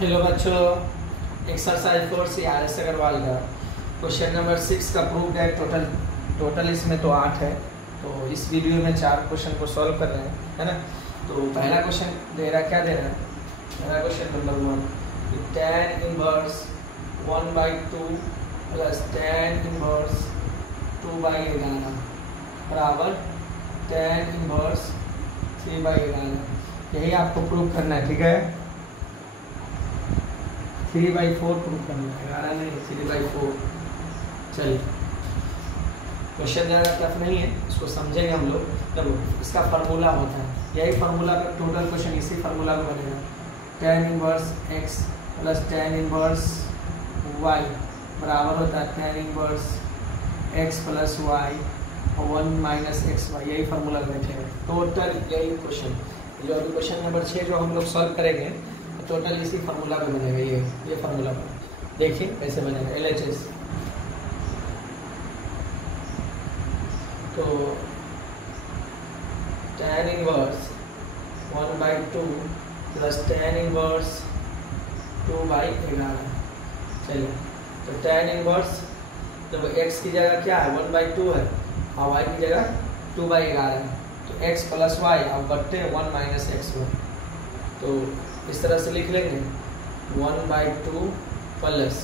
Hello बच्चों, exercise 4 से R S Agarwal का क्वेश्चन नंबर 6 का प्रूफ है। टोटल इसमें तो 8 है, तो इस वीडियो में 4 क्वेश्चन को सॉल्व कर रहे हैं, है ना। तो पहला क्वेश्चन दे रहा, क्या दे रहा है? पहला question number 1, tan inverse 1/2 plus tan inverse 2/11 बराबर tan इनवर्स 3/11। यही आपको प्रूफ करना है, ठीक है। 3/4 प्रूफ करना है, 11 नहीं, 3/4। चलिए, क्वेश्चन ज़्यादा टफ नहीं है, इसको समझेंगे हम लोग। चलो, इसका फार्मूला होता है, यही फार्मूला का टोटल क्वेश्चन इसी फार्मूला में बनेगा। tan inverse x plus tan inverse y बराबर होता है tan inverse x plus y और 1 माइनस xy, यही फार्मूला बैठेगा टोटल। यही क्वेश्चन जो अभी क्वेश्चन नंबर 6 जो हम लोग सॉल्व करेंगे, टोटल इसी फार्मूला पे बनेगा। ये फार्मूला पर देखिए कैसे बनेगा। LHS तो tan inverse 1/2 plus tan inverse 2/11। चलिए, तो tan इनवर्स जब x की जगह क्या है 1/2 है और y की जगह 2/11 है, तो x प्लस y और बट्टे 1 माइनस xy। तो इस तरह से लिख लेंगे 1/2 प्लस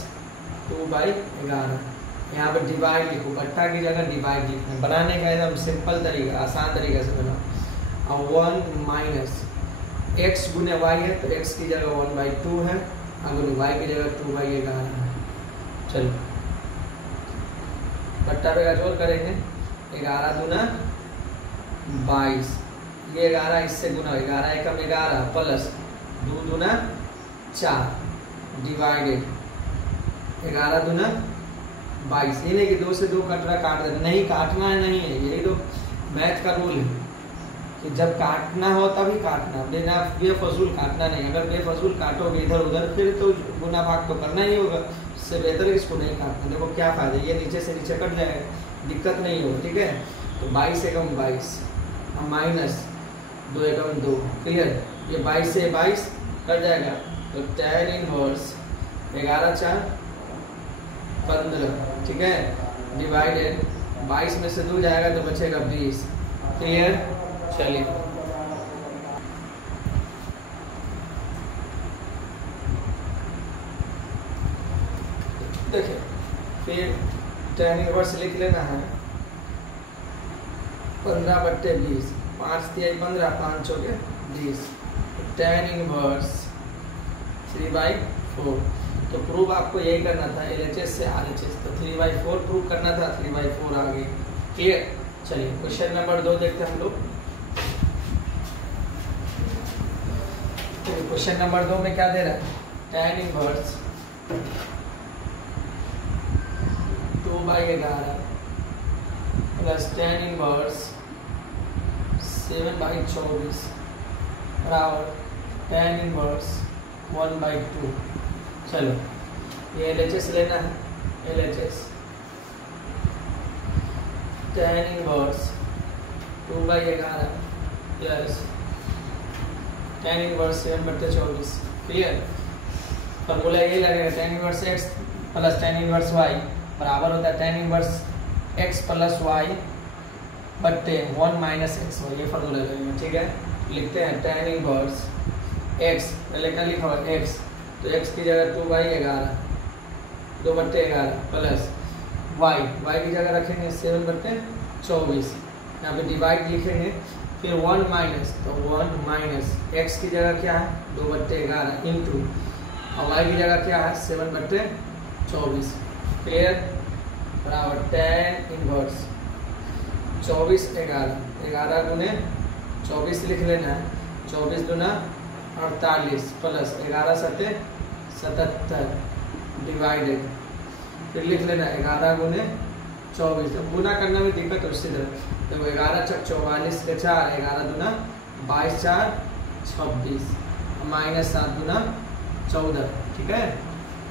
2/11। यहाँ पर डिवाइड लिखो, बट्टा की जगह डिवाइड लिखना, बनाने का एकदम सिंपल तरीका, आसान तरीका से बनाओ। और 1 माइनस x गुने y है, तो x की जगह 1/2 है और गुने y की जगह 2/11 है। चलो, बट्टा पे जोड़ करेंगे, 11 दूना 22, ये 11 इससे गुना, 11 एकम 11 प्लस 2 दूना 4 डिवाइडेड 11 दूना 22। ये नहीं कि 2 से 2 कटरा काट देना, नहीं काटना है, नहीं है। यही तो मैथ का रूल है कि जब काटना हो तभी काटना, बिना बेफजूल काटना नहीं। अगर बेफजूल काटोगे इधर उधर, फिर तो गुना भाग तो करना ही होगा। इससे बेहतर इसको नहीं काटना। देखो क्या फायदा, ये नीचे से नीचे कट जाएगा, दिक्कत नहीं होगी, ठीक है। तो 22 एकम 22 माइनस 2 एकम 2, क्लियर। ये 22 से 22 कट जाएगा, तो tan इनवर्स 11 4 15, ठीक है, डिवाइडेड 22 में से 2 जाएगा तो बचेगा 20, क्लियर। चलिए, देखिए, फिर tan इनवर्स लिख लेना है 15/20, 5 3 15, 5 चौके 20, tan इनवर्स 3/4। तो प्रूफ आपको यही करना था, LHS से RHS, तो 3/4 प्रूफ करना था, 3/4 आ गई, क्लियर। चलिए, क्वेश्चन नंबर 2 देखते हैं हम लोग। क्वेश्चन नंबर 2 में क्या दे रहा है? tan inverse 2/11 plus tan inverse 7/24 बराबर tan इनवर्स 1/2। चलो, ये LHS लेना है। LHS tan inverse 2/11 plus tan inverse 7/24, clear. Formula यही लगेगा, tan inverse x plus tan inverse y बराबर होता है tan inverse x plus y बट्टे 1 माइनस xy, ये फॉर्मूला लगेगा, ठीक है। लिखते हैं tan इनवर्स x, पहले क्या लिखा हुआ x, तो x की जगह 2/11 2/11 प्लस y की जगह रखेंगे 7/24, यहाँ पे डिवाइड लिखेंगे, फिर 1 माइनस, तो 1 माइनस x की जगह क्या है 2/11 इंटू, और y की जगह क्या है 7/24, क्लियर, बराबर tan इनवर्स 24 11 गुने 24 लिख लेना है, 24 दूना 48 प्लस 11 7 77 डिवाइडेड, फिर लिख लेना 11 गुने 24। तो गुना करने में दिक्कत हो, उससे तो 11 चक 44 के 4, 11 दूना 22 4 26 माइनस 7 दूना 14, ठीक है।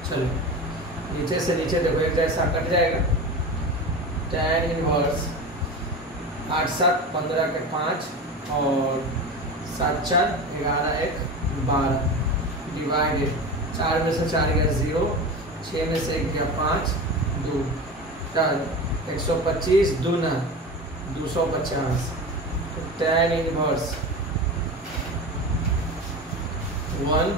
चलो, नीचे से नीचे देखो एक जैसा कट जाएगा। tan इनवर्स 8 7 15 के 5 और 7 4 11 1 12 डिवाइडेड 4 में से 4 गया 0, 6 में से 1 गया 5, 2 4, 125 दूना 250। तो tan इनवर्स 1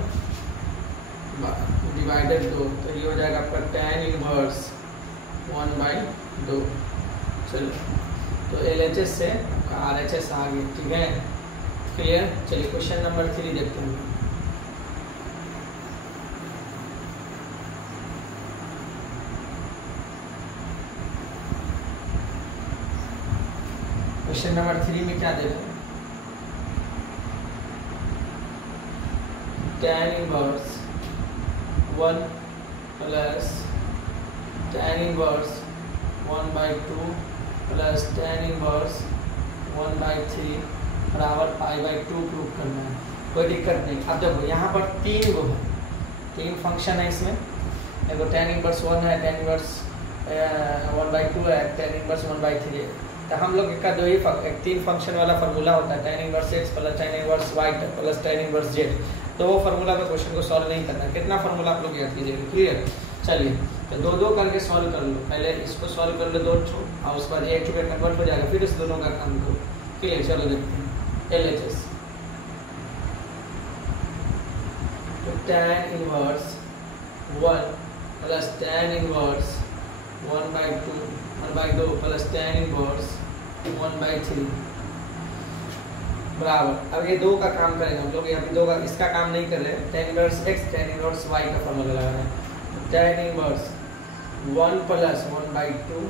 डिवाइडेड 2, तो ये हो जाएगा आपका tan इनवर्स 1/2। चलो, तो LHS से RHS आ गया, ठीक है, क्लियर। चलिए क्वेश्चन नंबर 3 देखते हैं। क्वेश्चन नंबर 3 में क्या दे रहे हैं? tan inverse 1 plus tan inverse 1/2 plus tan inverse 1/3 बराबर π/2 प्रूव करना है। कोई दिक्कत नहीं। अब देखो यहाँ पर 3 गो है, 3 फंक्शन है इसमें। देखो tan इनवर्स 1 है, tan इनवर्स 1/2 है, tan इनवर्स 1/3 है। तो हम लोग का दो ही 3 फंक्शन वाला फार्मूला होता है, tan inverse x plus tan inverse y plus tan inverse z। तो वो फार्मूला पे क्वेश्चन को सॉल्व नहीं करना। कितना फार्मूला आप लोग याद कीजिएगा, क्लियर। चलिए, तो 2-2 करके सॉल्व कर लो। पहले इसको सॉल्व कर लो 2 छो, और उसके बाद 1 में कन्वर्ट हो जाएगा, फिर इस दोनों का काम करो, क्लियर। चलो देखते हैं LHS। तो tan inverse 1 plus tan inverse 1/2 plus tan inverse 1/3 बराबर। अब ये 2 का काम करेंगे हम लोग। यहाँ पे 2 का, इसका काम नहीं कर रहे हैं। tan inverse x tan inverse y का फॉर्मूला लगा रहे हैं। tan inverse 1 plus 1/2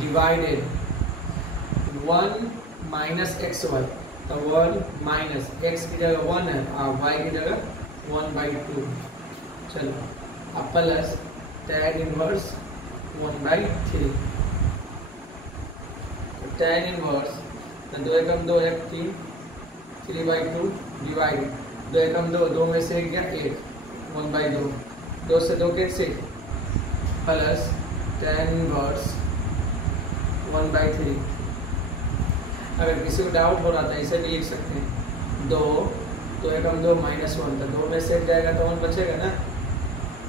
divided 1 minus xy, तो 1 माइनस x की जगह 1 है और y की जगह 1/2। चलो, अब plus tan inverse 1/3। tan inverse, तो 2 एकम 2 1 3, 3/2 डिवाइड 2 एकम 2, 2 में से 1 गया 1, 1/2, 2 से 2 के 6 प्लस tan इनवर्स 1/3। अगर किसी को डाउट हो रहा था इसे भी लिख सकते हैं। 2 एकम 2 माइनस 1, तो 2 में से 1 जाएगा तो 1 बचेगा ना।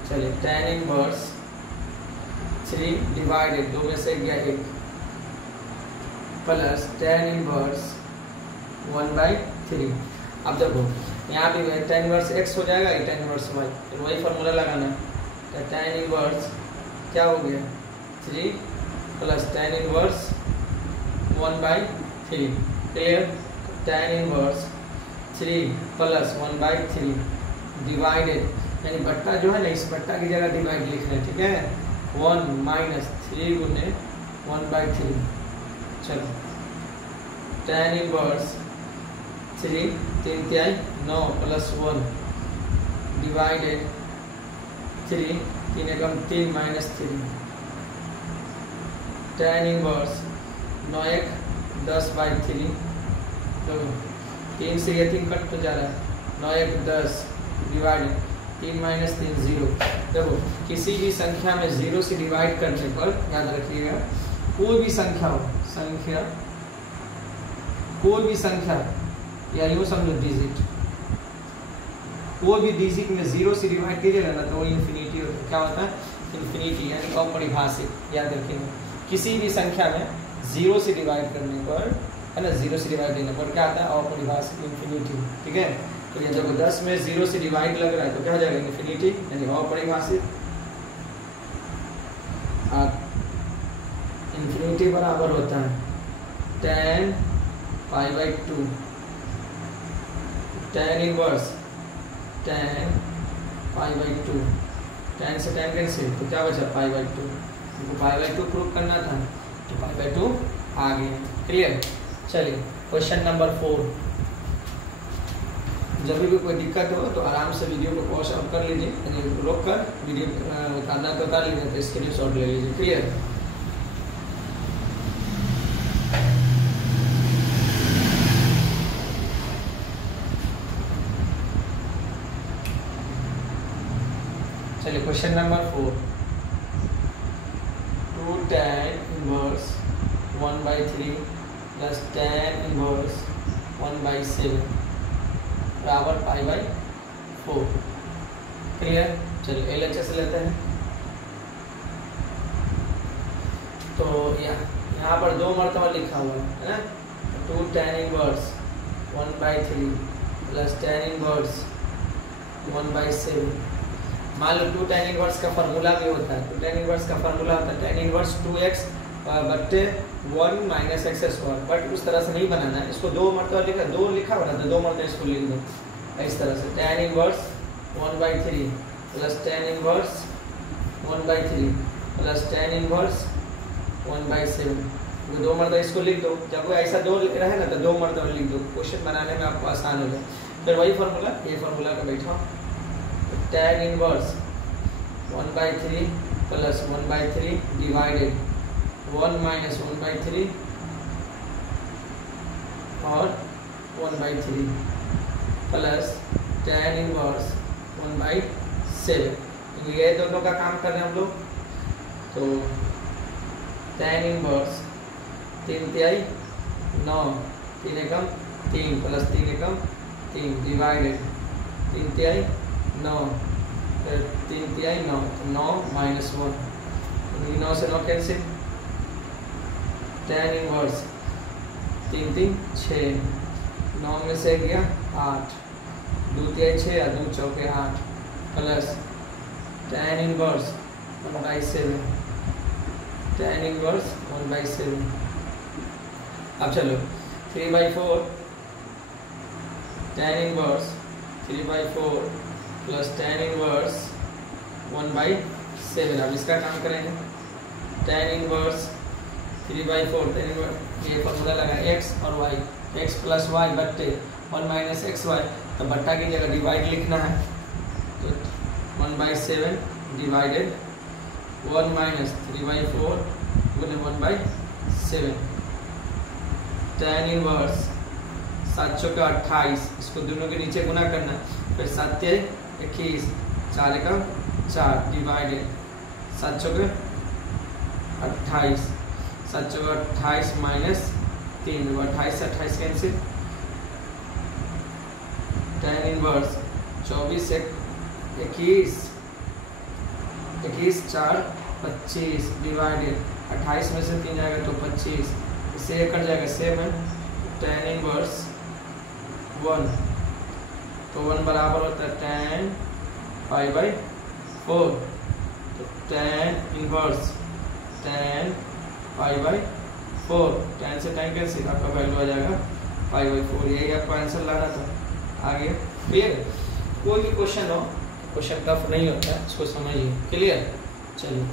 चलिए, tan इनवर्स 3 डिवाइडेड 2 में से 1 गया 1 प्लस tan इनवर्स 1/3। अब देखो यहाँ भी tan इनवर्स x हो जाएगा, ये tan इनवर्स y, तो वही फार्मूला लगाना। तो tan इनवर्स क्या हो गया 3 plus tan inverse 1/3, clear. tan inverse 3 plus 1/3 divided, यानी बट्टा जो है ना, इस बट्टा की जगह डिवाइड लिख रहे हैं, ठीक है। 1 माइनस 3 गुने 1/3। चलो, tan इनवर्स 3 3 तिहाई 9 प्लस 1 डिवाइडेड 3 3 एकम 3 माइनस 3। tan inverse 9 1 10/3। तो 3 से ये 3 कट तो जा रहा है, 9 1 10 डिवाइडेड 3 माइनस 3 0। देखो, किसी भी संख्या में 0 से डिवाइड करने पर याद रखिएगा, कोई भी संख्या हो, कोई भी संख्या, या यूँ समझो डिजिट, कोई भी डिजिट में 0 से डिवाइड कीजिएगा ना तो वो इन्फिनिटी होता है। क्या होता है? इन्फिनिटी, यानी अपरिभाषित। याद रखिएगा, किसी भी संख्या में 0 से डिवाइड करने पर, है ना, 0 से डिवाइड करने पर क्या आता है? अपरिभाषित, इन्फिनिटी, ठीक है। तो ये जब 10 में 0 से डिवाइड लग रहा है तो क्या हो जाएगा? इन्फिनिटी, यानी अपरिभाषित। इन्फिनिटी बराबर होता है tan π/2, tan inverse tan π/2, tan से tan कैंसिल, तो क्या बचा? π/2। हमको π/2 प्रूव करना था, तो π/2 आ गया, क्लियर। चलिए, क्वेश्चन नंबर 4। जब भी कोई दिक्कत हो तो आराम से वीडियो को पॉज ऑफ कर लीजिए, यानी रोक कर वीडियो उतारना तो उतार लीजिए, तो स्क्रीनशॉट ले लीजिए, क्लियर। चलिए, question number 4। 2 tan inverse 1/3 plus tan inverse 1/7 बराबर π/4। क्लियर। चलिए LHS लेते हैं। तो यहाँ पर 2 मरतबा लिखा हुआ है ना, 2 tan inverse 1/3 plus tan inverse 1/7। मान लो 2 tan इनवर्स का फार्मूला भी होता है, 2 tan इनवर्स का फार्मूला होता है tan इनवर्स 2x बट्टे 1 माइनस एक्स स्क्वायर, बट उस तरह से नहीं बनाना है इसको। 2 मरतबा लिखा, 2 लिखा हुआ था, 2 मरतबा इसको लिख दो इस तरह से, tan inverse 1/3 plus tan inverse 1/3 plus tan inverse 1/7। 2 मरतबा इसको लिख दो। जब कोई ऐसा 2 रहे ना तो 2 मरतबा लिख दो, क्वेश्चन बनाने में आपको आसान हो जाए। फिर वही फार्मूला, ये फार्मूला का बैठा tan inverse 1/3 plus 1/3 divided 1 minus 1/3 और 1/3 प्लस tan इनवर्स 1/7। ये दोनों का काम कर रहे हैं हम लोग। तो tan इनवर्स 3 तिहाई 9, 3 एकम 3 प्लस 3 एकम 3 डिवाइडेड 3 तिहाई 9 फिर 3 तिहाई 9, तो 9 माइनस 1, 9 से 9 कैंसिल। tan इनवर्स 3 3 6, 9 में से गया 8, 2 तिहाई 6 और 2 चौके 8 plus tan inverse 1/7, tan inverse 1/7। अब चलो 3/4 tan inverse 3/4 plus tan inverse 1/7। अब इसका काम करेंगे। tan इनवर्स 3/4 tan इनवर्स, ये फॉर्मूला लगा x और y, x प्लस y बट्टे 1 माइनस एक्स वाई, तो बट्टा की जगह डिवाइड लिखना है। तो 1/7 डिवाइडेड 1 माइनस 3/4 गुने 1/7। tan इनवर्स 7 चौके 28, इसको दोनों के नीचे गुना करना, फिर 7 तिहाई 21, 4 एकम 4 डिवाइडेड 7 चौके 28, 7 चौके 28 माइनस 3, 28 से 28 कैंसिल। tan इनवर्स 24 21, 21 4 25 डिवाइडेड 28 में से 3 जाएगा तो 25, इससे ये कट जाएगा 7। tan इनवर्स 1, तो 1 बराबर होता है tan π/4, तो tan इनवर्स tan π/4, tan से tan कैंसिल, आपका वैल्यू आ जाएगा π/4। यही आपको आंसर लाना था। आगे क्लियर। कोई भी क्वेश्चन हो, क्वेश्चन टफ नहीं होता है, इसको समझिए। क्लियर। चलिए